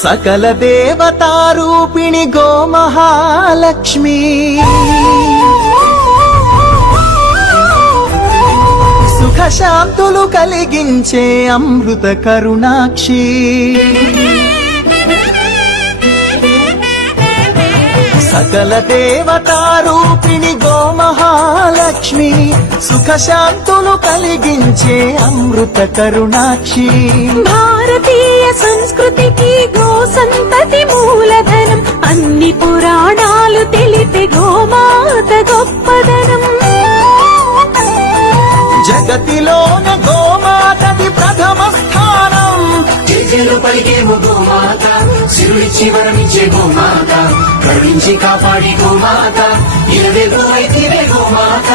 సకల దేవతారూపిణి గోమహాలక్ష్మి సుఖ శాంతులు కలిగించే అమృత కరుణాక్షి సకల దేవతారూపిణి గోమహాలక్ష్మి సుఖ శాంతులు కలిగించే అమృత కరుణాక్షి భారతీయ సంస్కృతికి గో సంతతి మూలధనం అన్ని పురాణాలు తెలిపే గోమాత గొప్పదనం జగతిలోన గోమాతది ప్రథమ స్థానం జేజేలు పలికేమో గోమాత సిరులిచ్చి వరమిచ్చే గోమాత కరుణించి కాపాడి గోమాత ఇలవే గోమైతే గోమాత